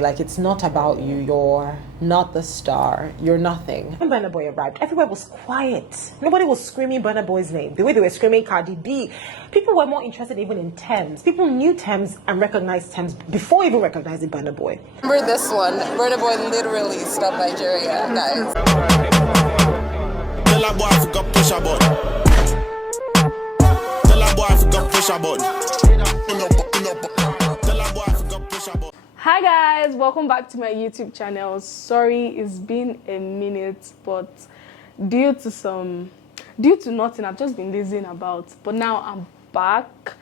Like, it's not about you. You're not the star. You're nothing. When BURNA Boy arrived, everywhere was quiet. Nobody was screaming BURNA Boy's name. The way they were screaming Cardi B. People were more interested even in Thames. People knew Thames and recognized Thames before even recognizing BURNA Boy. Remember this one? BURNA Boy literally snubbed Nigeria, guys. Tell a boy I forgot push a button. Tell a boy I forgot push a button. Tell a boy I forgot push a button. Hi guys, welcome back to my YouTube channel. Sorry, it's been a minute, but due to nothing, I've just been lazing about. But now I'm back.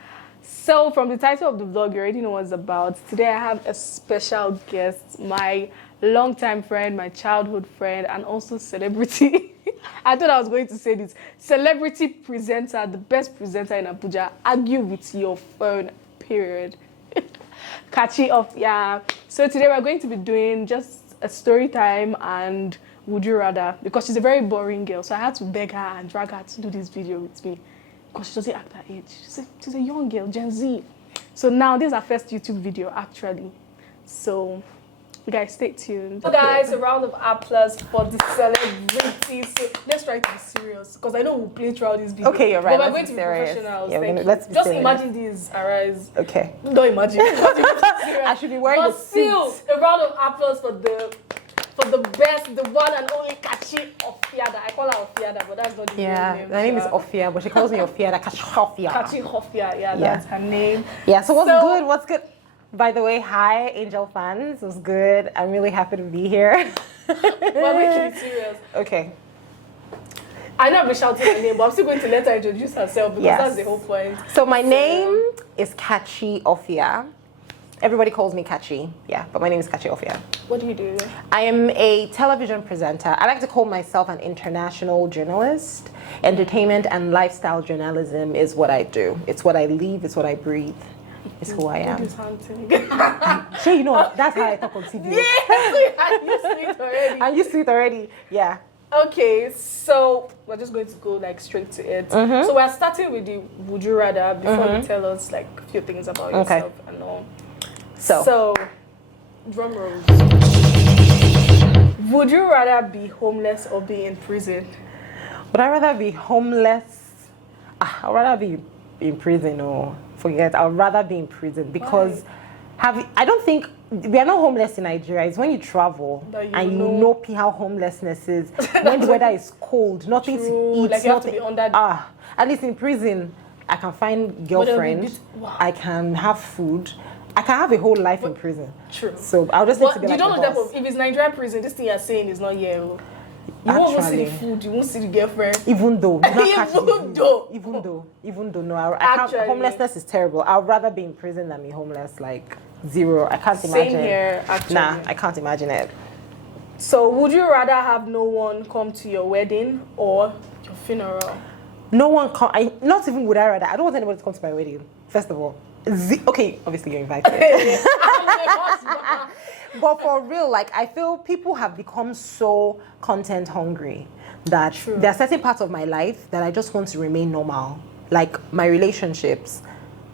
So from the title of the vlog, you already know what it's about. Today I have a special guest, my longtime friend, my childhood friend, and also celebrity. I thought I was going to say this. Celebrity presenter, the best presenter in Abuja. Argue with your phone, period. KACHI OFFIAH. So today we're going to be doing just a story time and would you rather, because she's a very boring girl, so I had to beg her and drag her to do this video with me because she doesn't act her age. She's a young girl, Gen Z. So now this is our first YouTube video actually. So you guys stay tuned. So guys, a round of applause for the celebrities. So let's try to be serious because I know we'll play throughout this video. Okay, you're right. But we're going to be professionals. Yeah, let's be just serious. imagine these arise. Okay. Don't imagine. I should be wearing but a still, suit. a round of applause for the best, the one and only KACHI OFFIAH. I call her OFFIAH, but that's not the real name. My name is OFFIAH, but she calls me OFFIAH. KACHI OFFIAH. KACHI OFFIAH, yeah, that's her name. Yeah, so what's good? By the way, hi, Angel fans. It was good. I'm really happy to be here. We're making it serious. Okay. I know I've been shouting her name, but I'm still going to let her introduce herself because that's the whole point. So my name is KACHI OFFIAH. Everybody calls me KACHI, yeah, but my name is KACHI OFFIAH. What do you do? I am a television presenter. I like to call myself an international journalist. Entertainment and lifestyle journalism is what I do. It's what I live, it's what I breathe. It's who I am. So you know, that's how I talk on TV. Yeah, I'm used to it already. I'm used to it already, yeah. Okay, so we're just going to go like straight to it. So we're starting with the would you rather before you tell us like a few things about yourself and all. So drum rolls. Would you rather be homeless or be in prison? Would I rather be homeless? I'd rather be in prison or forget. I'd rather be in prison because I don't think we are not homeless in Nigeria. It's when you travel and you know how homelessness is. When the weather is cold, nothing to eat. Like you have to be under. At least in prison, I can find girlfriend. I can have food. I can have a whole life in prison. True. So I'll just need to be you like don't the know boss. that if it's Nigerian prison, this thing you're saying is not here. You won't even see the food. You won't see the girlfriend. Even though, no, homelessness is terrible. I'd rather be in prison than be homeless. Like zero. I can't imagine. Same here, actually. Nah, I can't imagine it. So, would you rather have no one come to your wedding or your funeral? No one come. Not even would I rather. I don't want anybody to come to my wedding. First of all, okay, obviously you're invited. But for real, like I feel people have become so content hungry that there are certain parts of my life that I just want to remain normal. Like my relationships,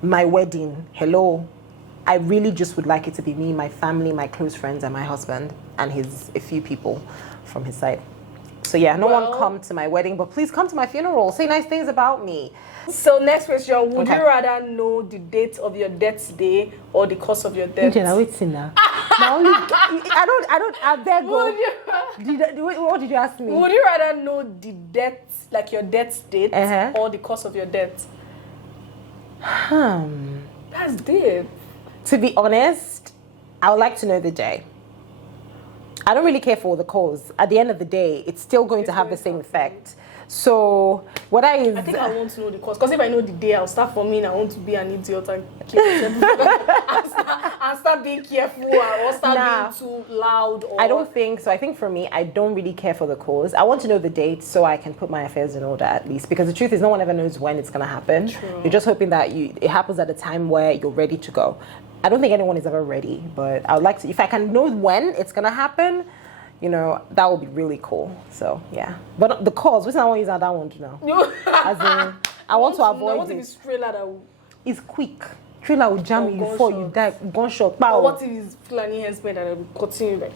my wedding, hello. I really just would like it to be me, my family, my close friends, and my husband, and a few people from his side. So yeah, no one come to my wedding, but please come to my funeral. Say nice things about me. So next question, would you rather know the date of your death day or the cause of your death? I beg you. What did you ask me? Would you rather know the death, like your death date, or the cause of your death? That's deep. To be honest, I would like to know the day. I don't really care for the cause. At the end of the day, it's still going to have the same effect. So, I think I want to know the cause. Because if I know the day, I'll start for me and I want to be an idiot and start being careful or start being too loud. Or... I don't think so. I think for me, I don't really care for the cause. I want to know the date so I can put my affairs in order at least. Because the truth is, no one ever knows when it's going to happen. True. You're just hoping that it happens at a time where you're ready to go. I don't think anyone is ever ready, but I would like to, if I can know when it's going to happen, you know, that would be really cool. So, yeah. But the cause, which I want to use that one to know. As in, I want to avoid it. I want to be straight like that. It's quick. Trailer will jam Or you before you die. Gunshot. But Pow. what if it's Fulani henchmen and they'll continue like?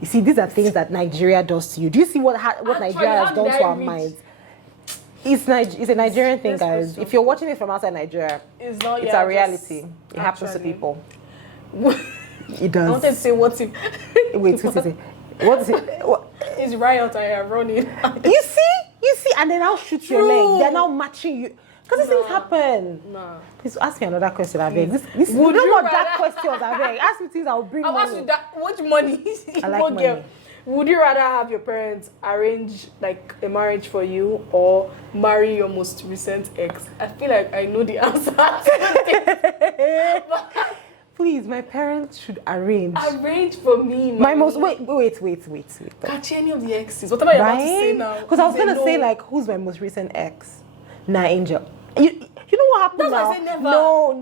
You see, these are things that Nigeria does to you. Do you see what Nigeria has done to our minds? It's a Nigerian thing, guys. If you're watching it from outside Nigeria, it's not. It's a reality. It happens to people. It does. I wanted to say what if. Wait, what is it? What? It's riot and you're running. You see, and then I'll shoot your leg. They're now matching you. Because these things happen. Nah. Please ask me another question, I beg. This Would no you more rather- that questions, I beg. Ask me things I'll bring I'll ask money. you that. What money? I like money. Would you rather have your parents arrange like a marriage for you or marry your most recent ex? I feel like I know the answer to this. Please, my parents should arrange. Arrange for me. My most wait. Catch any of the exes. What am I about to say now? Because I was gonna No. say like, who's my most recent ex? Nah, Angel. You know what happened That's now? why I said never. No.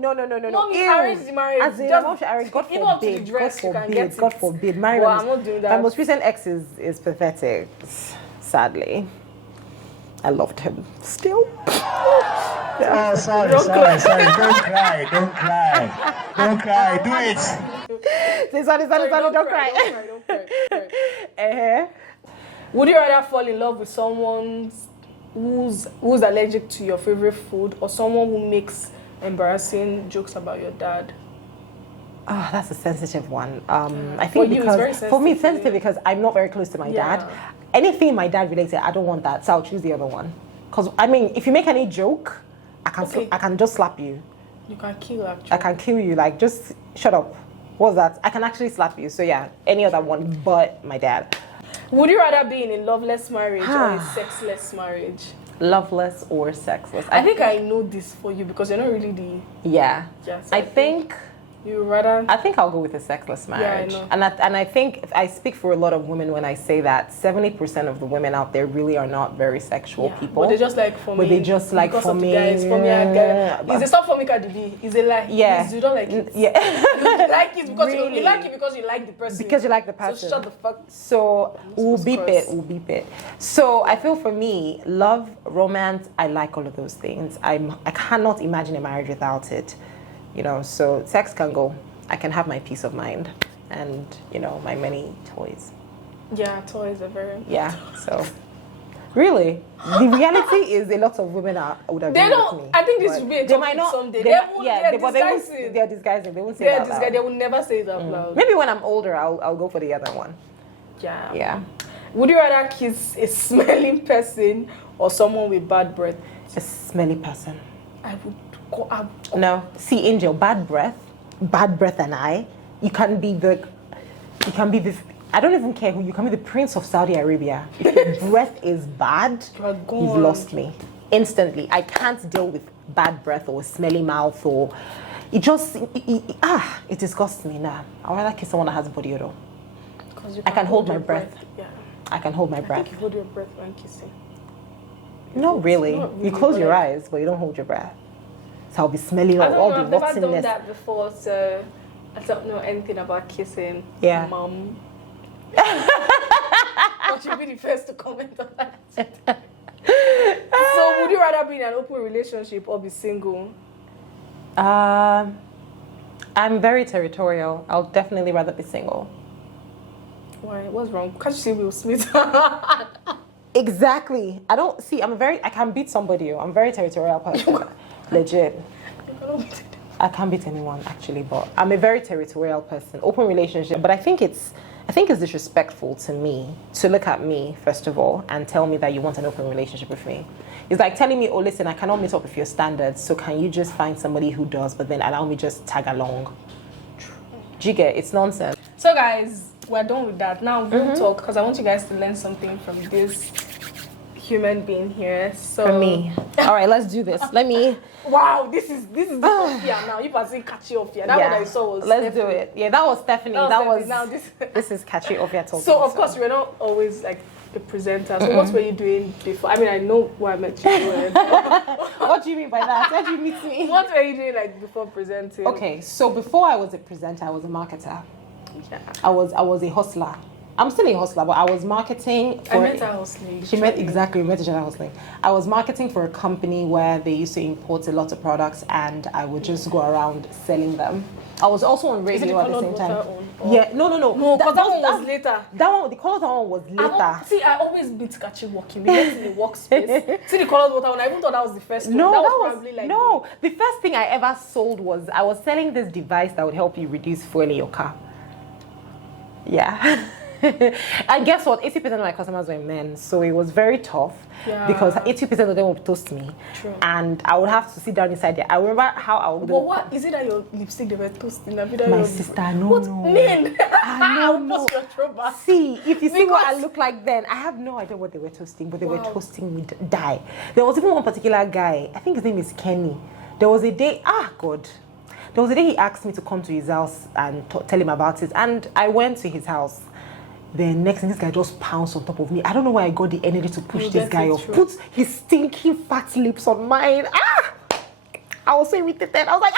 Mommy, Ew. arrange the marriage. As in, Just mom should arrange. God even up to the forbid. dress, you can get God it. forbid. Marry Well, my I'm not doing that. My most recent ex is pathetic. Sadly, I loved him still. Oh, sorry. Don't cry. Don't cry. Do it. Sorry, don't cry. Don't cry. Would you rather fall in love with someone who's allergic to your favorite food or someone who makes embarrassing jokes about your dad? Oh, that's a sensitive one. I For think you, it's because very for me it's sensitive. sensitive because I'm not very close to my dad. Anything my dad related, I don't want that, so I'll choose the other one. Because I mean, if you make any joke, I can just slap you. You can kill actually. I can kill you. Like, just shut up. What's that? I can actually slap you. So yeah, any other one but my dad. Would you rather be in a loveless marriage or a sexless marriage? Loveless or sexless? I think I know this for you because you're not really the. Yeah. Yes, I think you rather. I think I'll go with a sexless marriage. Yeah, I know. And I think I speak for a lot of women when I say that 70% of the women out there really are not very sexual people. But they just like for me. But they just like because for of me. The guys. For me, I get it. It's a stop for me, Cardi B. It's a lie. Yeah. You don't like it. Yeah. You like it because Really? you like it because you like the person. Because you like the person. So shut the fuck. So we'll beep cross. it. So I feel for me, love, romance, I like all of those things. I cannot imagine a marriage without it. You know, so sex can go. I can have my peace of mind and, you know, my many toys. Yeah, toys are very. Yeah, so really, the reality is a lot of women would agree They don't. with me. I think this but will be a they topic might not. someday. They They might- won't. yeah, They're but they won't. disguising. They're disguising. They won't say They're that disguised. loud. They will never say it out loud. Maybe when I'm older, I'll go for the other one. Yeah. Yeah, Would you rather kiss a smelling person or someone with bad breath? a smelly person. I would go. No, see, Angel, bad breath, and I. You can be the. I don't even care who you can be. The Prince of Saudi Arabia. If your breath is bad, You are gone. you've lost me instantly. I can't deal with bad breath or smelly mouth or. It just it disgusts me now. I'd rather kiss someone that has body odor. 'Cause you I can hold my your breath. Yeah. I can hold my I breath. think you hold your breath when kissing. Not really. Not You really, close but your like- eyes, but you don't hold your breath. So I'll be smelling I don't all know. the I've never done rottenness. that before, so I don't know anything about kissing. Yeah. Mom. But you'll be the first to comment on that. So, would you rather be in an open relationship or be single? I'm very territorial. I'll definitely rather be single. Why? What's wrong? Can't you see Will Smith? Exactly. I can beat somebody. I'm a very territorial person. Legit. I can't beat anyone actually, but I'm a very territorial person. Open relationship, but I think it's disrespectful to me to look at me first of all and tell me that you want an open relationship with me. It's like telling me, oh listen, I cannot meet up with your standards, so can you just find somebody who does, but then allow me just tag along. Do you get? It's nonsense. So, guys, we're done with that. Now we'll talk because I want you guys to learn something from this human being here. So For me. All right, let's do this. Let me. Wow, this is the Ophia now. You can say Kachi Ophia. That one I saw was Let's Stephanie. do it. Yeah, that was Stephanie. That was was now this. This is Kachi Offia talking. So of course we're not always like the presenter. So what were you doing before? I mean, I know why I met you. What do you mean by that? Where did you meet me? What were you doing like before presenting? Okay, so before I was a presenter, I was a marketer. Yeah. I was a hustler. I'm still a hustler, but I was marketing for... I met her hustling. She met, exactly, we met each other hustling. I was marketing for a company where they used to import a lot of products and I would just go around selling them. I was also on radio at the same time. Yeah, no. No, because that one was later. That one, the colored one was later. See, I always beat Kachi walking. We get in the workspace. See the colored water one. I even thought that was the first one. No, that was probably like the first thing I ever sold was I was selling this device that would help you reduce fuel in your car. Yeah. And guess what? 80% of my customers were men, so it was very tough because 80% of them would toast me. True. And I would have to sit down inside there. I remember how I would. But what is it that your lipstick they were toasting? My sister, no. What men? No. See, if you see what I look like then, I have no idea what they were toasting, but they were toasting me die. There was even one particular guy. I think his name is Kenny. There was a day. There was a day he asked me to come to his house and tell him about it, and I went to his house. The next thing, this guy just pounced on top of me. I don't know why I got the energy to push this guy off. Put his stinking fat lips on mine. I was so irritated. I was like,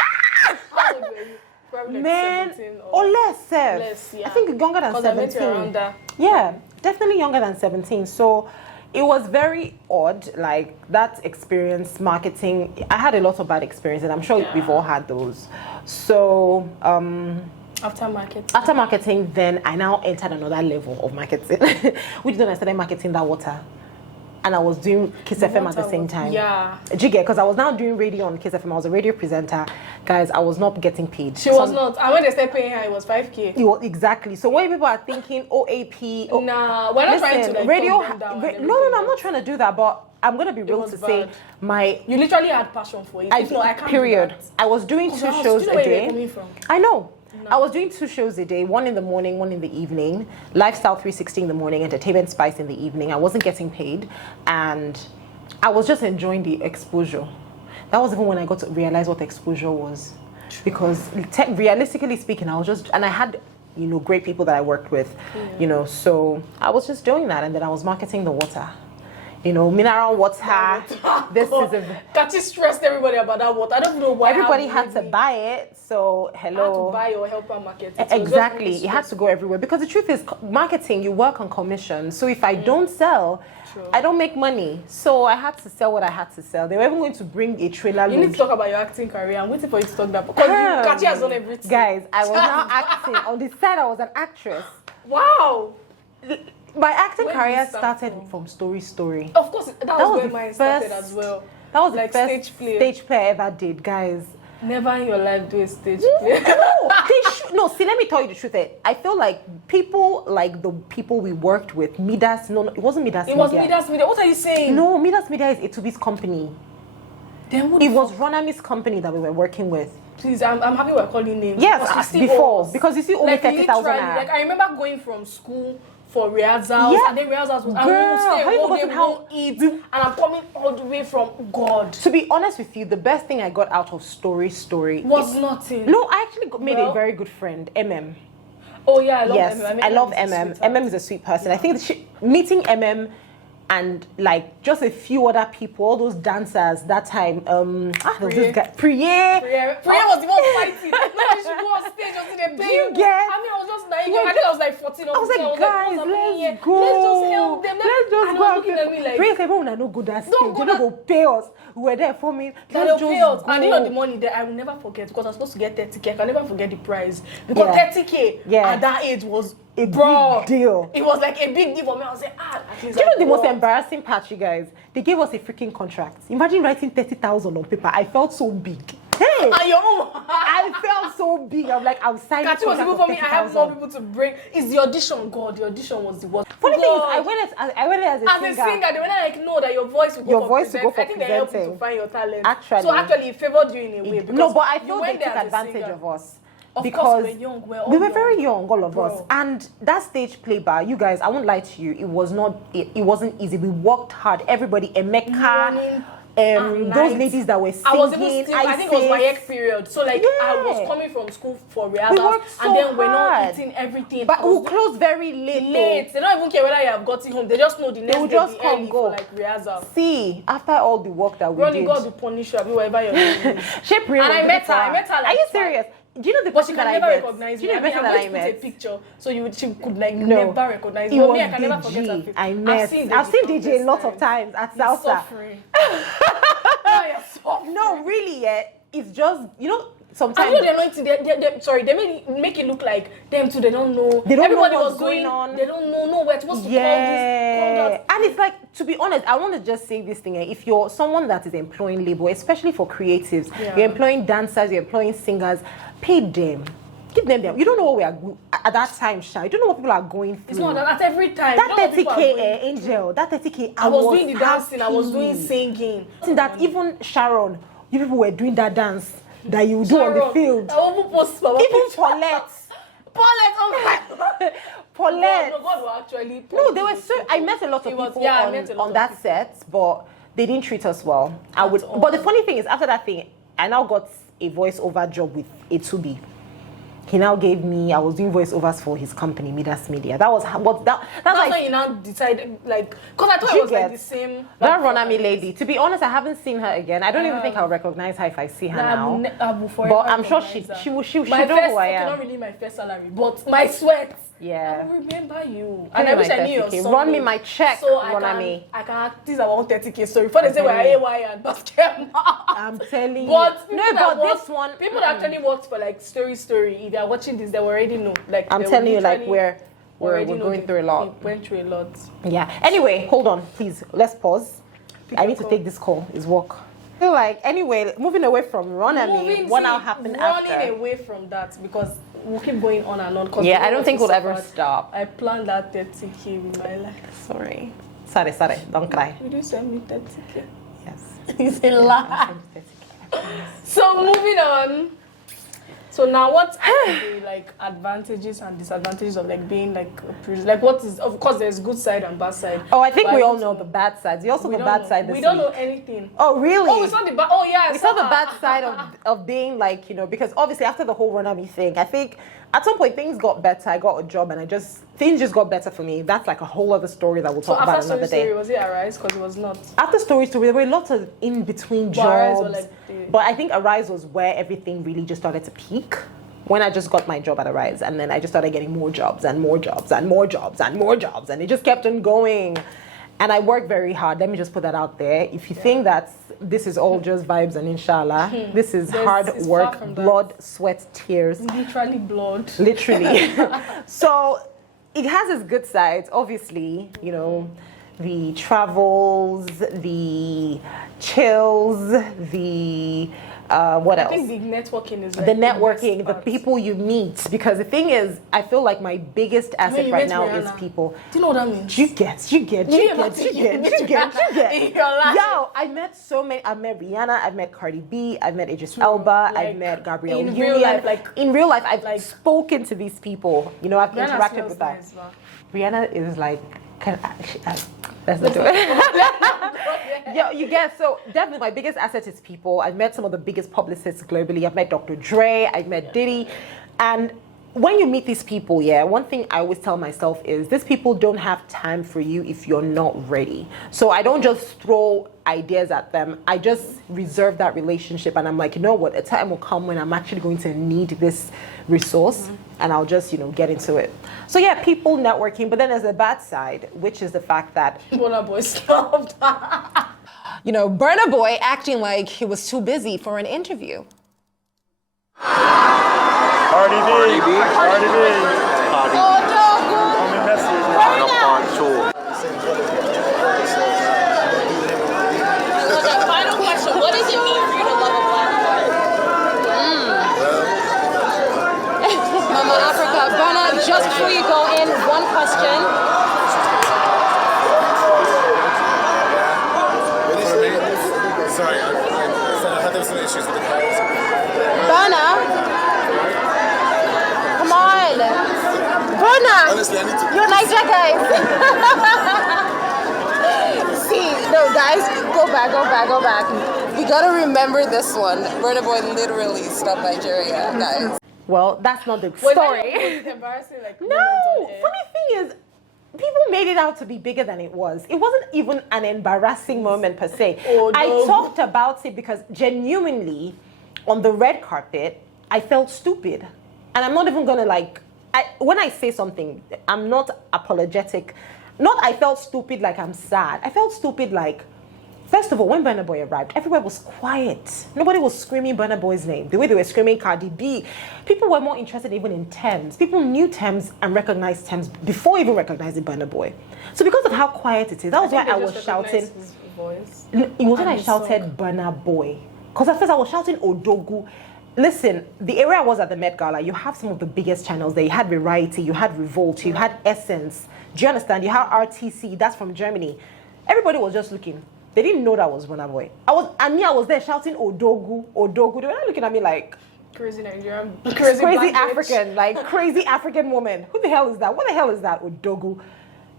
How old were you? Probably like 17 or less. Less, yeah. I think younger than 17. Around that. Yeah, definitely younger than 17. So it was very odd, like that experience, marketing. I had a lot of bad experiences. I'm sure we've all had those. So, After marketing, then I now entered another level of marketing, which then I started marketing that water. And I was doing Kiss FM at the same time. Yeah. Did you get? Because I was now doing radio on Kiss FM. I was a radio presenter. Guys, I was not getting paid. She was not. And when they started paying her, it was 5K. Exactly. So when people are thinking OAP... Nah, we're not trying to like radio, them down no, I'm not trying to do that, but I'm going to be real to say You literally had passion for it. If not, I can't period. do that. I was doing 2 shows a day. I know. I was doing 2 shows a day, one in the morning, one in the evening. Lifestyle 360 in the morning, Entertainment Spice in the evening. I wasn't getting paid, and I was just enjoying the exposure. That was even when I got to realize what exposure was. Because realistically speaking, I had, great people that I worked with, so I was just doing that, and then I was marketing the water. Mineral water. This is Kachi stressed everybody about that water. I don't know why. Everybody had to buy it. So hello. I had to buy or help her market it. Exactly. It had to go everywhere because the truth is, marketing, you work on commission. So if I don't sell, I don't make money. So I had to sell what I had to sell. They were even going to bring a trailer load. You need to talk about your acting career. I'm waiting for you to talk that because Kachi has done everything. Guys, I was now acting. On the side, I was an actress. Wow. My acting career started from Story. Of course, that was where mine started as well. That was like the first stage play I ever did, guys. Never in your life do a stage play. See, let me tell you the truth. I feel like people, like the people we worked with, Midas, no, it wasn't Midas Media. It was Midas Media. What are you saying? No, Midas Media is Etubi's company. Then it was Ronami's company that we were working with. Please, I'm happy we're calling names. Yes, before. Because you see only 30,000. Like, I remember going from school for rehearsals, and then rehearsals was, eat, and I'm coming all the way from God. To be honest with you, the best thing I got out of Story was nothing. No, I actually made a very good friend, MM. Oh yeah, I love MM. I love MM. MM is a sweet person. I think meeting MM and like just a few other people, all those dancers that time. There was this guy, Priye was the one fighting. Like, she go on stage until they pay you. I was just like, I think I was like 14 or 15. I was like, guys, let's go. Let's just help them. Let's just go. Looking at me like, Priye, everyone I know go that stage. They don't go pay us. We were there for me. Let's just go. And you know the money there, I will never forget because I was supposed to get 30K. I can never forget the prize because 30K at that age was a big deal. It was like a big deal for me. I was like, at least. Do you know the most embarrassing part, you guys? They gave us a freaking contract. Imagine writing 30,000 on paper. I felt so big. Hey! I felt so big. I'm like, I'm signing. Kachi was even for me. I have more people to bring. It's the audition. God, the audition was the worst. Funny thing is, I went as a singer. They were like, no, that your voice will go for presenting. I think they helped you to find your talent. Actually, it favored you in a way. No, but I feel they took advantage of us. Because we were very young, all of us, and that stage play bar, you guys, I won't lie to you, it wasn't easy. We worked hard. Everybody, Emeka, those ladies that were singing. I think it was my egg period. So like I was coming from school for rehearsals, and then we're not eating everything. But we'll close very late. They don't even care whether you have gotten home. They just know the next day. They will just come go for like rehearsals. See, after all the work that we did, God will punish you wherever you're going. And I met her. Are you serious? Do you know the But she person can that I never met? recognize Do me. you know the person that I put a met? picture, so she could like No. never recognize It me. But was me, I can never forget her DG. face. I met. I've seen DJ a lot of times at He's Salsa. suffering. Now you're suffering. No, really, it's just, you know, I sometimes. know they're not. They make it look like them too. They don't know. They don't Everybody know what's was going doing, on. They don't know. No, we're supposed to Yeah, call that. and it's like, to be honest, I want to just say this thing. If you're someone that is employing labor, especially for creatives, you're employing dancers, you're employing singers, pay them. Give them. You don't know what we are at that time, Sha. You don't know what people are going through. It's not that every time. That You know what people are 30K, going Angel. That 30K. I was doing the dancing. I was happy. doing singing. That even Sharon, you people were doing that dance that you do on the field. I won't post my Even picture. Paulette. Paulette, oh my Paulette. God, God will actually. No, they were so. I met a lot of people on that set, but they didn't treat us well. But the funny thing is, after that thing, I now got a voiceover job with Etubi. He now gave me. I was doing voiceovers for his company, Midas Media. That was what that's like. when you now decided, like, because I thought it was like the same. That Ronami lady. To be honest, I haven't seen her again. I don't even think I'll recognize her if I see her now. But I'm sure she will know who I am. Not really my first salary, but my sweat. Yeah. I will remember you. And I wish I knew your song. Run me my check, so Ronami. I can act this about 30K story. Before they say we're AY and basketball. I'm telling you. But this one. People that actually worked for like story. If they're watching this, they already know. Like I'm telling you, like we're going through a lot. We went through a lot. Yeah. Anyway, hold on, please. Let's pause. I need to take this call. It's work. I feel like anyway, moving away from Ronami, what now happened after? Running away from that because we'll keep going on and on. Yeah, I don't think we'll ever stop. I planned that 30K with my life. Sorry. Don't cry. Will you send me 30K? Yes. It's a lie. So moving on. So now, what are the like advantages and disadvantages of like being like a producer? Like, what is, of course, there's good side and bad side. Oh, I think we all know the bad sides. You also the bad side. We don't know anything. Oh, really? Oh, we saw the bad. Oh, yeah. We saw the bad side of being like, you know, because obviously after the whole Ronami thing, I think at some point things got better. I got a job and things just got better for me. That's like a whole other story that we'll talk about another day. Story, was it Arise? Because it was not. After Story, there were lots of in-between jobs. But I think Arise was where everything really just started to peak. When I just got my job at Arise, and then I just started getting more jobs and more jobs and more jobs and more jobs, and it just kept on going. And I worked very hard. Let me just put that out there. If you think that this is all just vibes and inshallah, this is hard work, blood, sweat, tears. Literally blood. Literally. So it has its good sides, obviously, you know, the travels, the chills, the what else? I think the networking is like the networking, the people you meet. Because the thing is, I feel like my biggest asset right now is people. Do you know what that means? You get. Yo, I met so many. I met Rihanna. I've met Cardi B. I've met Idris Elba. I've met Gabrielle Union. In real life, I've spoken to these people. You know, I've interacted with them. Nice, Rihanna is like. Let's not do it. Yo, you get, so definitely my biggest asset is people. I've met some of the biggest publicists globally. I've met Dr. Dre, I've met Diddy. And when you meet these people, one thing I always tell myself is these people don't have time for you if you're not ready. So I don't just throw ideas at them. I just reserve that relationship and I'm like, you know what, a time will come when I'm actually going to need this resource and I'll just, you know, get into it. So yeah, people networking, but then there's a bad side, which is the fact that BURNA Boy snubbed. you know, BURNA Boy acting like he was too busy for an interview. Cardi B. Oh no, Only message. Okay, final question. What does it mean for you to love a black Mama Africa, BURNA, just before you go in, one question. Sorry, I had some issues with the calls. BURNA, come on. BURNA, Honestly, I need to. you're Niger guys. See, no guys, go back. We gotta remember this one. BURNA Boy literally snubbed Nigeria, guys. Well, that's not the story. It's embarrassing, like, No, funny thing is, people made it out to be bigger than it was. It wasn't even an embarrassing moment per se. Oh, no. I talked about it because genuinely, on the red carpet, I felt stupid. And I'm not even gonna like, when I say something, I'm not apologetic. Not I felt stupid like I'm sad. I felt stupid like, first of all, when Burna Boy arrived, everywhere was quiet. Nobody was screaming Burna Boy's name. The way they were screaming Cardi B. People were more interested even in Thames. People knew Thames and recognized Thames before even recognizing Burna Boy. So because of how quiet it is, that was why I was shouting. His voice. It wasn't I shouted Burna Boy. Because at first I was shouting Odogu. Listen, the area I was at the Met Gala, you have some of the biggest channels there. You had Variety, you had Revolt, you had Essence. Do you understand? You had RTC, that's from Germany. Everybody was just looking. They didn't know that was Burna Boy. I was there shouting Odogu, Odogu. They were not looking at me like Crazy Nigerian, crazy black African, bitch. like crazy African woman. Who the hell is that? What the hell is that, Odogu?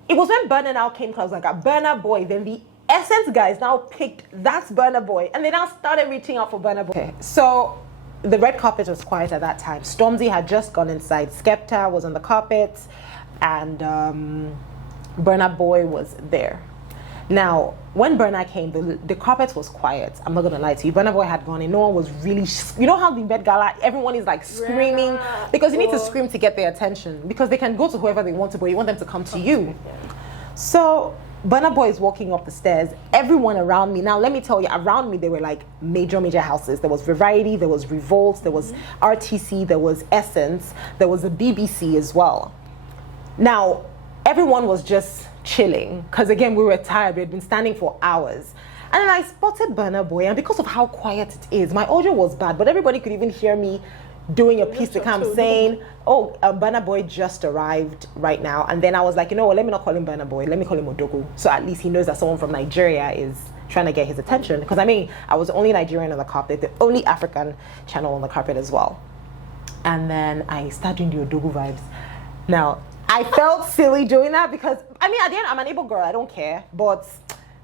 It was when Burna now came close, like a Burna Boy. Then the Essence guys now picked that's Burna Boy, and they now started reaching out for Burna Boy. Okay, so the red carpet was quiet at that time. Stormzy had just gone inside. Skepta was on the carpet, and Burna Boy was there. Now, when Burna came, the carpet was quiet. I'm not gonna lie to you. Burna Boy had gone in. No one was really. You know how the Met Gala, everyone is like screaming because you need to scream to get their attention because they can go to whoever they want to, but you want them to come to you. So Burna Boy is walking up the stairs. Everyone around me. Now, let me tell you, around me there were like major houses. There was Variety, there was Revolt, there was RTC, there was Essence, there was the BBC as well. Now, everyone was just chilling because again we were tired. We had been standing for hours, and then I spotted Burna Boy, and because of how quiet it is, my audio was bad, but everybody could even hear me doing a piece to come saying, oh, Burna Boy just arrived right now. And then I was like, you know what, let me not call him Burna Boy, let me call him Odogu, so at least he knows that someone from Nigeria is trying to get his attention, because I mean I was the only Nigerian on the carpet, the only African channel on the carpet as well. And then I started doing the Odogu vibes. Now I felt silly doing that because, I mean, at the end, I'm an able girl, I don't care. But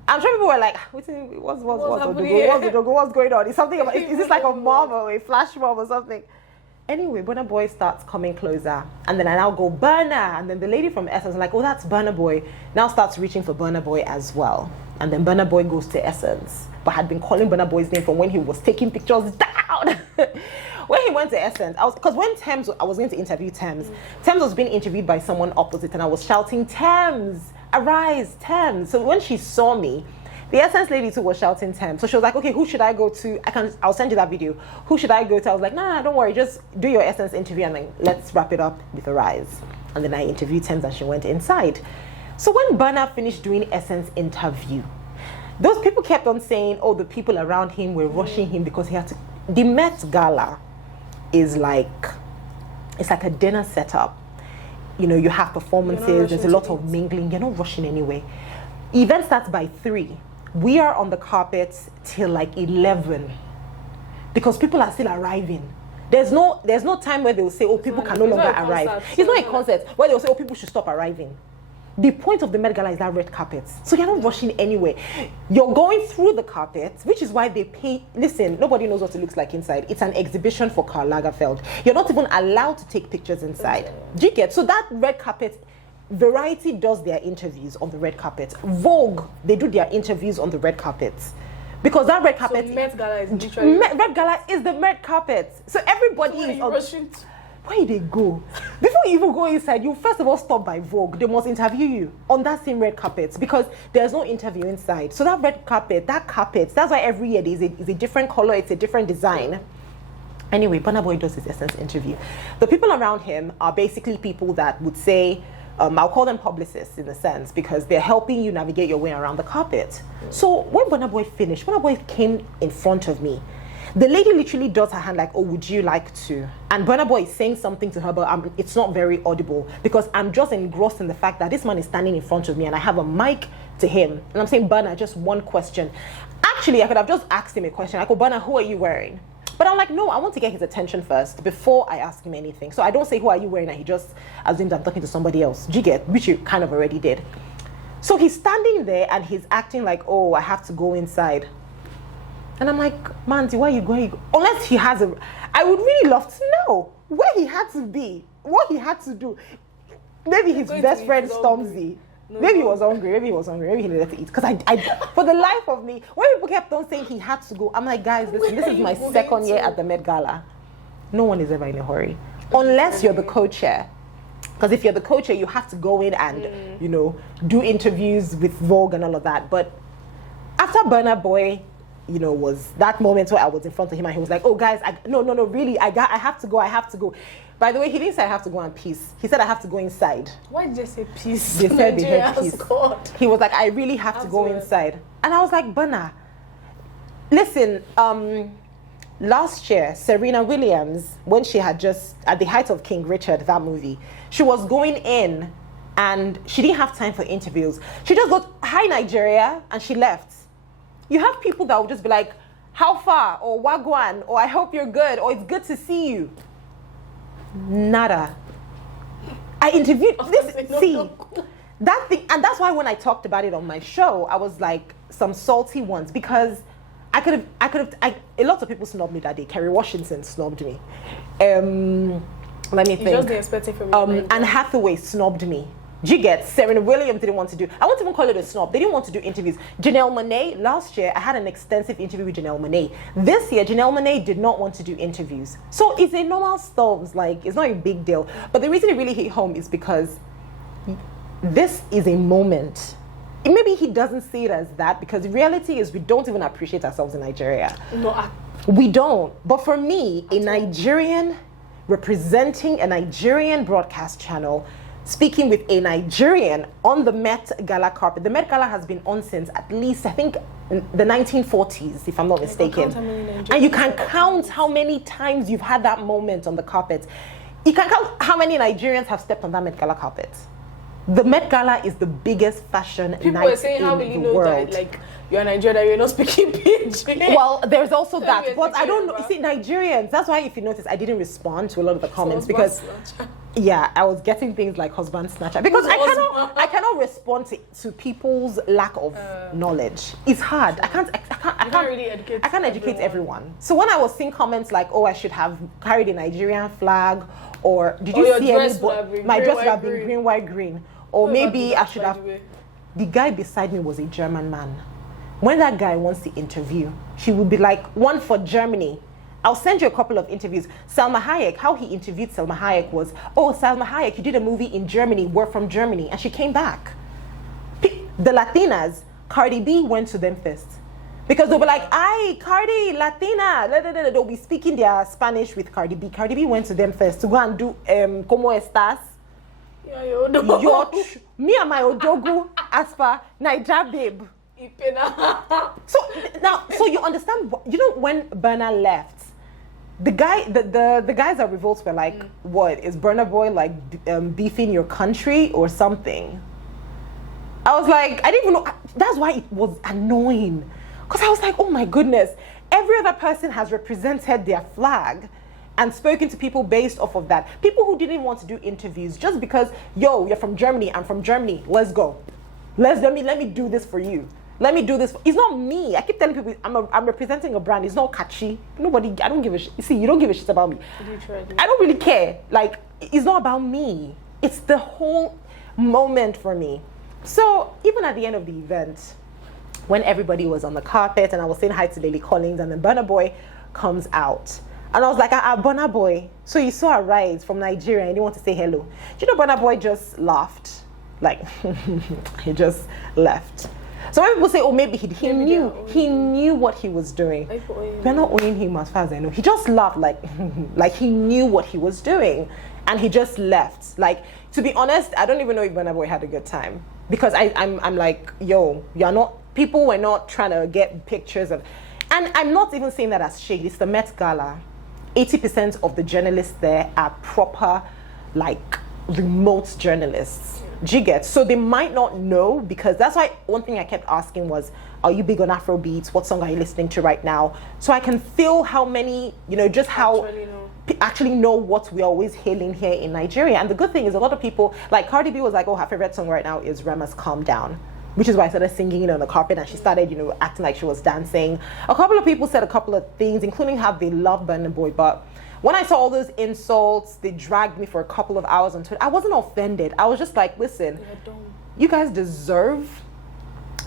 I'm sure people were like, what's Odogu? What's Odogu? What's going on? Is something about, is this like a mob or a flash mob or something? Anyway, Burna Boy starts coming closer. And then I now go, Burna. And then the lady from Essence, like, oh, that's Burna Boy. Now starts reaching for Burna Boy as well. And then Burna Boy goes to Essence, but had been calling Burna Boy's name from when he was taking pictures down. When he went to Essence, because when Thames, I was going to interview Thames. Thames was being interviewed by someone opposite, and I was shouting, Thames, arise, Thames. So when she saw me, the Essence lady too was shouting Thames. So she was like, okay, who should I go to? I'll send you that video. Who should I go to? I was like, nah, don't worry, just do your Essence interview and then let's wrap it up with Arise. And then I interviewed Thames and she went inside. So when Burna finished doing Essence interview, those people kept on saying, oh, the people around him were rushing him because he had to. The Met Gala is like, it's like a dinner setup. You know, you have performances, there's a lot of mingling, you're not rushing anyway. Event starts by 3. We are on the carpet till like 11 because people are still arriving. There's no time where they'll say, oh, people can no longer arrive. It's not a concert where they'll say, oh, people should stop arriving. The point of the Met Gala is that red carpet. So you're not rushing anywhere. You're going through the carpet, which is why they pay. Listen, nobody knows what it looks like inside. It's an exhibition for Karl Lagerfeld. You're not even allowed to take pictures inside. Do you get? So that red carpet, Variety does their interviews on the red carpet. Vogue, they do their interviews on the red carpet. Because that red carpet... So Met Gala is literally... Red Gala is the red carpet. So everybody is... rushing to? Where they go? Before you even go inside, you first of all stop by Vogue. They must interview you on that same red carpet because there's no interview inside. So that red carpet, that's why every year is a different color, it's a different design. Anyway, Burna Boy does his Essence interview. The people around him are basically people that would say, I'll call them publicists in a sense because they're helping you navigate your way around the carpet. So when Burna Boy finished, Burna Boy came in front of me. The lady literally does her hand like, oh, would you like to? And Burna Boy is saying something to her, but it's not very audible because I'm just engrossed in the fact that this man is standing in front of me and I have a mic to him. And I'm saying, Burna, just one question. Actually, I could have just asked him a question. I go, Burna, who are you wearing? But I'm like, no, I want to get his attention first before I ask him anything. So I don't say, who are you wearing? And he just assumes I'm talking to somebody else. Do you get? Which you kind of already did. So he's standing there and he's acting like, oh, I have to go inside. And I'm like, Manzi, where are you going? Unless he has I would really love to know where he had to be, what he had to do. Maybe his best friend Stormzy. Maybe he was hungry. Maybe he needed to eat. Because I, for the life of me, when people kept on saying he had to go, I'm like, guys, listen, this is my second year at the Met Gala. No one is ever in a hurry. Unless you're the co-chair. Because if you're the co-chair, you have to go in and, you know, do interviews with Vogue and all of that. But after BURNA BOY, you know, was that moment where I was in front of him and he was like, oh guys, no, really, I have to go. By the way, he didn't say I have to go and peace. He said I have to go inside. Why did they say peace? They said they heard peace. God. He was like, I really have to go inside. And I was like, BURNA, listen, last year, Serena Williams, when she had just, at the height of King Richard, that movie, she was going in and she didn't have time for interviews. She just got, hi Nigeria, and she left. You have people that will just be like, how far, or wagwan, or I hope you're good, or it's good to see you. Nada. I interviewed that thing, and that's why when I talked about it on my show, I was like, some salty ones, because I could have, a lot of people snubbed me that day. Kerry Washington snubbed me. Let me think. You just didn't expect it from me. Anne Hathaway snubbed me. You get Serena Williams didn't want to do. I won't even call it a snub. They didn't want to do interviews. Janelle Monáe, last year I had an extensive interview with Janelle Monáe. This year Janelle Monáe did not want to do interviews. So it's a normal stuff. Like, it's not a big deal. But the reason it really hit home is because this is a moment. Maybe he doesn't see it as that, because the reality is we don't even appreciate ourselves in Nigeria. No, we don't. But for me, a Nigerian representing a Nigerian broadcast channel, speaking with a Nigerian on the Met Gala carpet. The Met Gala has been on since at least, I think, the 1940s, if I'm not mistaken. And you can count how many times you've had that moment on the carpet. You can count how many Nigerians have stepped on that Met Gala carpet. The Met Gala is the biggest fashion night in the world. People are saying, how will you know that, like, you're Nigerian, you're not speaking pidgin? Well, there's also that. But I don't know. You see, Nigerians, that's why if you notice, I didn't respond to a lot of the comments because, yeah, I was getting things like husband snatcher. Because I cannot respond to people's lack of knowledge. It's hard. I can't really educate everyone. So when I was seeing comments like, oh, I should have carried a Nigerian flag, or did you see any, my dress would have been green, white, green. Or maybe I should have. The guy beside me was a German man. When that guy wants to interview, she would be like, one for Germany. I'll send you a couple of interviews. Salma Hayek, how he interviewed Salma Hayek was, oh, Salma Hayek, you did a movie in Germany, we're from Germany. And she came back. The Latinas, Cardi B went to them first. Because they'll be like, ay, Cardi, Latina. They'll be speaking their Spanish with Cardi B. Cardi B went to them first to go and do ¿Cómo estás? Me and my Odogu as per Naija babe. So you understand, you know, when BURNA left, the guys at Revolt were like, what, is BURNA Boy like beefing your country or something? I was like, I didn't even know. That's why it was annoying. Because I was like, oh my goodness, every other person has represented their flag and spoken to people based off of that. People who didn't want to do interviews just because, yo, you're from Germany, I'm from Germany, let's go. Let me do this for you. Let me do this. It's not me. I keep telling people I'm representing a brand. It's not Kachi. Nobody, I don't give a shit. You see, you don't give a shit about me. I don't really care. Like, it's not about me. It's the whole moment for me. So even at the end of the event, when everybody was on the carpet and I was saying hi to Lily Collins, and then BURNA Boy comes out. And I was like, BURNA Boy, so you saw a rise from Nigeria and you didn't want to say hello. Do you know BURNA Boy just laughed? Like, he just left. So when people say, oh, maybe he knew what he was doing. We're not owing him as far as I know. He just laughed like he knew what he was doing. And he just left. Like, to be honest, I don't even know if BURNA Boy had a good time. Because I'm like, yo, people were not trying to get pictures of, and I'm not even saying that as shade. It's the Met Gala. 80% of the journalists there are proper, like, remote journalists. Do you get? So they might not know, because that's why one thing I kept asking was, are you big on Afro beats? What song are you listening to right now? So I can feel how many, just how actually know what we're always hailing here in Nigeria. And the good thing is a lot of people, like Cardi B was like, oh, her favorite song right now is Rema's Calm Down, which is why I started singing it on the carpet, and she started, acting like she was dancing. A couple of people said a couple of things, including how they love BURNA Boy, but when I saw all those insults, they dragged me for a couple of hours on Twitter. I wasn't offended. I was just like, listen, you guys deserve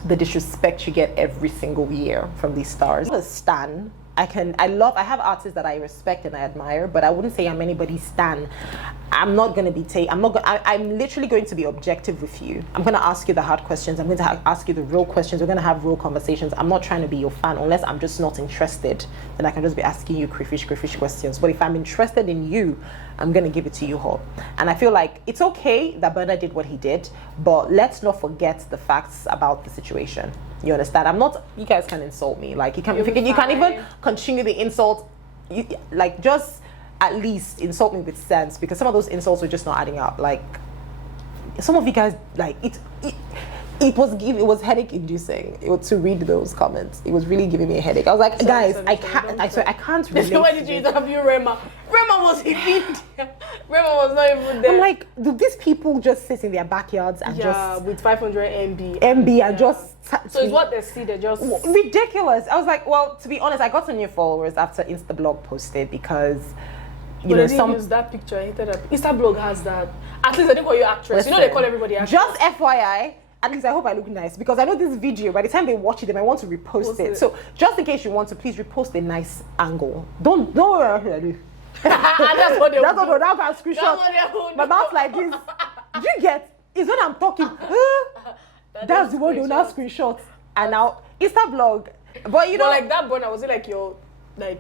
the disrespect you get every single year from these stars. I'm a stan. I have artists that I respect and I admire, but I wouldn't say I'm anybody's stan. I'm not going to be I'm literally going to be objective with you. I'm going to ask you the hard questions. I'm going to ask you the real questions. We're going to have real conversations. I'm not trying to be your fan unless I'm just not interested. Then I can just be asking you crayfish questions. But if I'm interested in you, I'm going to give it to you whole. And I feel like it's okay that Burna did what he did, but let's not forget the facts about the situation. You understand? You guys can insult me. Like, you can even continue the insult. Just at least insult me with sense, because some of those insults were just not adding up. Like, some of you guys, like, it was headache inducing to read those comments. It was really giving me a headache. I was like, guys, I can't relate. Why did you interview Rema? Rema was even Rema was not even there. I'm like, do these people just sit in their backyards and just with 500 MB and just so it's what they see, they just ridiculous. I was like, well, to be honest, I got some new followers after Instablog posted, because use that picture. I hated that. Instablog has that. At least I didn't call you actress. Listen, they call everybody actress. Just FYI, at least I hope I look nice, because I know this video, by the time they watch it, they might want to repost it. So just in case you want to, please repost a nice angle. Don't worry. That's what they That's would what do. I'll screenshot. My mouth like this. Do you get? It's when I'm talking. That's the one they will now screenshot. And now Instablog. But But like that Burna, was it like your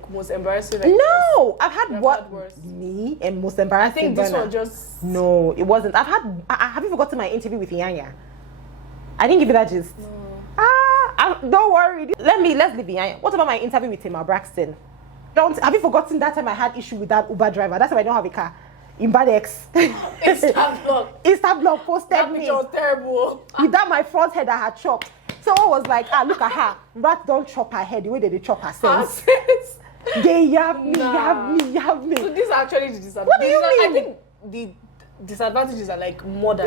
most embarrassing? Like, no, I've had worse. Me and most embarrassing. I think this Burna. one just No, it wasn't. Have you forgotten my interview with Yanya? I didn't give you that gist. No. Don't worry. Let's leave Yanya. What about my interview with Timar Braxton? Have you forgotten that time I had issue with that Uber driver? That's why I don't have a car. In Badex. Instablog posted that me. picture was terrible. With that my front head I had chopped. So I was like, look at her. Rat don't chop her head the way they chop herself. They yab me. So these are actually the disadvantages. What do you mean? I think the disadvantages are like more than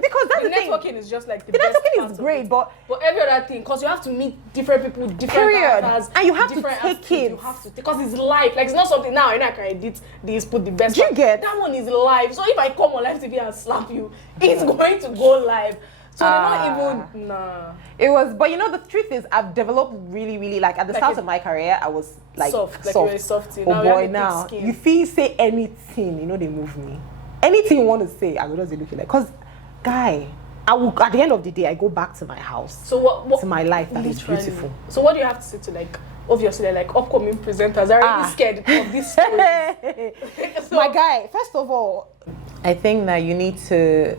because that's the thing. Networking is just like the networking best is part of great, it. but every other thing, because you have to meet different people, different characters, and you have to different take attitudes, it. You have to, because it's live. Like, it's not something now. I can edit this, put the best. Do you get? That one is live. So if I come on live TV and slap you, it's going to go live. So they're not even It was, but the truth is, I've developed really, really at the start of my career, I was soft. Like you were soft. Oh boy, now you feel say anything, they move me. Anything you want to say, I will just be looking like. Cause, guy, at the end of the day, I go back to my house. So what to my life that is beautiful. So what do you have to say to obviously upcoming presenters are already scared of this story? So, my guy, first of all, I think that you need to,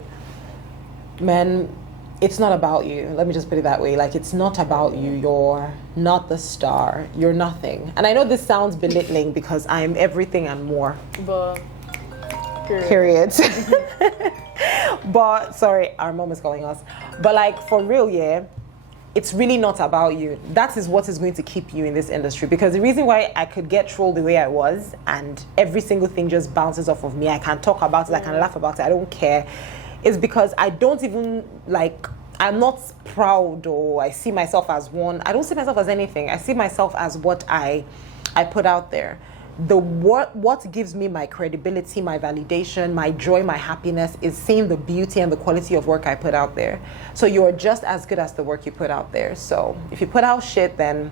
it's not about you. Let me just put it that way. It's not about you. You're not the star. You're nothing. And I know this sounds belittling because I'm everything and more. But period. But sorry, our mom is calling us. But for real, it's really not about you. That is what is going to keep you in this industry. Because the reason why I could get trolled the way I was and every single thing just bounces off of me, I can talk about it, I can laugh about it, I don't care, is because I don't even I'm not proud or I see myself as one. I don't see myself as anything. I see myself as what I put out there. What gives me my credibility, my validation, my joy, my happiness is seeing the beauty and the quality of work I put out there. So you're just as good as the work you put out there. So if you put out shit, then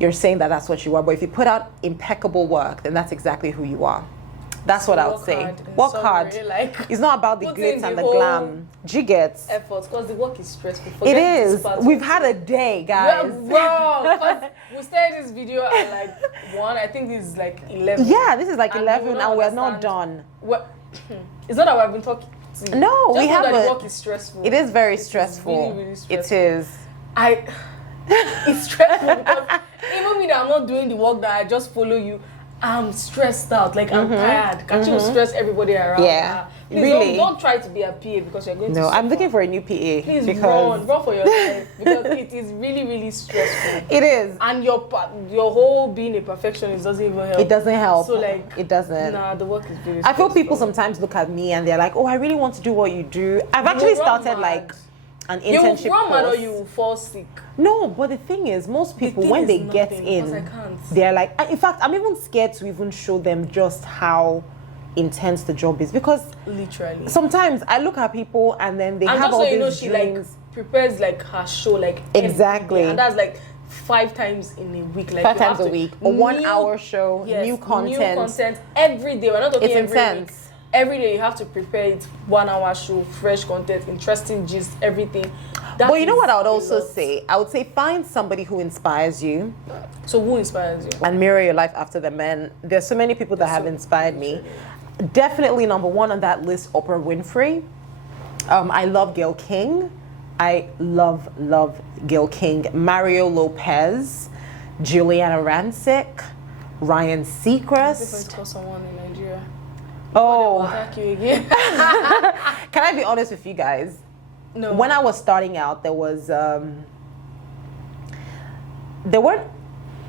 you're saying that that's what you are. But if you put out impeccable work, then that's exactly who you are. That's what I would say. Work hard. It's not about the glitz and the glam. Jiggets. Effort, because the work is stressful. It is. We've had a day, guys. Well, we started this video at 1. I think this is 11. Yeah, this is 11 and we're not done. It's not that we've been talking. No, we haven't. The work is stressful. It is very stressful. Really, really stressful. It is. It's stressful because even me that I'm not doing the work that I just follow you, I'm stressed out. I'm tired. Kachi will stress everybody around. Yeah. Please really? Don't try to be a PA because you're going to. No, I'm looking for a new PA. Please run for your life because it is really, really stressful. It is. And your whole being a perfectionist doesn't even help. It doesn't help. So it doesn't. Nah, the work is really stressful. I feel people sometimes look at me and they're like, oh, I really want to do what you do. I've actually started an internship You will run mad or course. you will fall sick. No, but the thing is, most people, when they get in, they're like, in fact, I'm even scared to even show them just how intense the job is because literally sometimes I look at people and then they have all these dreams. She prepares her show exactly, and that's 5 times in a week. Like 5 you times have a to- week, a 1 hour show, yes, new content. every day. We're not talking It's every intense. week. Every day you have to prepare it. 1 hour show, fresh content, interesting gist, everything. That But you know is what I would a also lot. say? I would say find somebody who inspires you So who inspires you? and mirror your life after them. And there's so many people that have inspired me. Definitely number 1 on that list, Oprah Winfrey. I love Gayle King. I love Gayle King. Mario Lopez, Juliana Rancic, Ryan If I Seacrest. call someone in Nigeria, Oh, attack you again. can I be honest with you guys? No. When I was starting out, there weren't,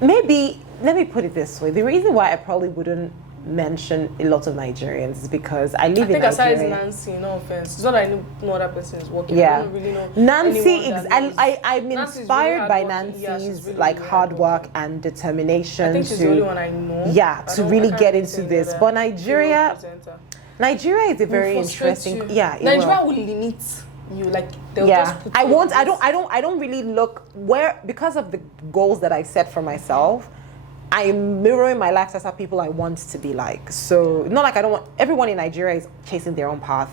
maybe, let me put it this way. The reason why I probably wouldn't mention a lot of Nigerians is because I live I think in aside Nigeria. Nancy, no offense. It's not that I know no other person is working. Yeah. I don't really know Nancy, anyone that knows. I'm Nancy's really inspired by hardworking. Yeah, she's Nancy's really, like really hard work hardworking. and determination I think she's to the only one I know. yeah, I to don't- really I can't get really into say this. that But female Nigeria presenter. is a very Will frustrate interesting. you. Yeah, it Nigeria will. will limit you. Like they'll Yeah, just put I you won't. on this. I don't really look where because of the goals that I set for myself. I'm mirroring my life as how people I want to be like. So not like I don't want everyone in Nigeria is chasing their own path.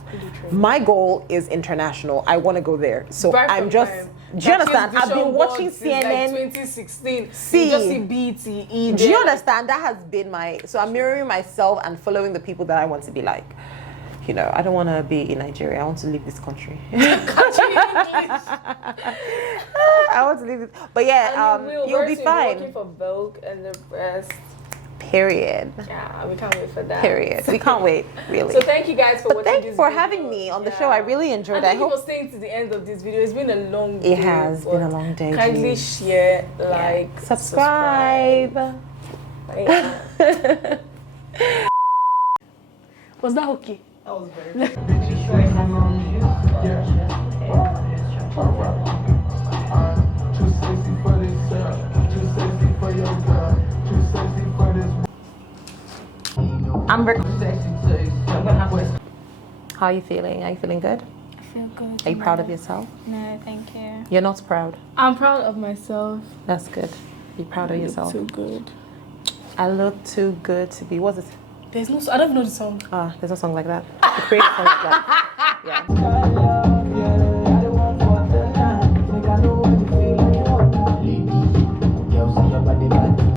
My goal is international. I want to go there. So Right I'm from just. time. Do you understand? That I've been vision watching board since, like, CNN. 2016. See. You just see BTE. Do you understand? That has been my. So I'm mirroring myself and following the people that I want to be like. You know, I don't want to be in Nigeria. I want to leave this country. I want to leave it. But yeah, you'll be fine. Working for Vogue and the rest. Period. Yeah, we can't wait for that. Period. We can't wait, really. So thank you guys for But watching thank this you for video. having me on the show. I really enjoyed And it. I thank you hope for staying to the end of this video. It's been a long day. it has been a long day. Kindly Jude. share, like, Subscribe. Yeah. Was that okay? That was very How are you feeling? Are you feeling good? I feel good. Are you proud of yourself? No, thank you. You're not proud. I'm proud of myself. That's good. Be proud of yourself. Too good. I look too good to be. What's it? There's no. I don't know the song. There's no song like that. You create a song like that. Yeah.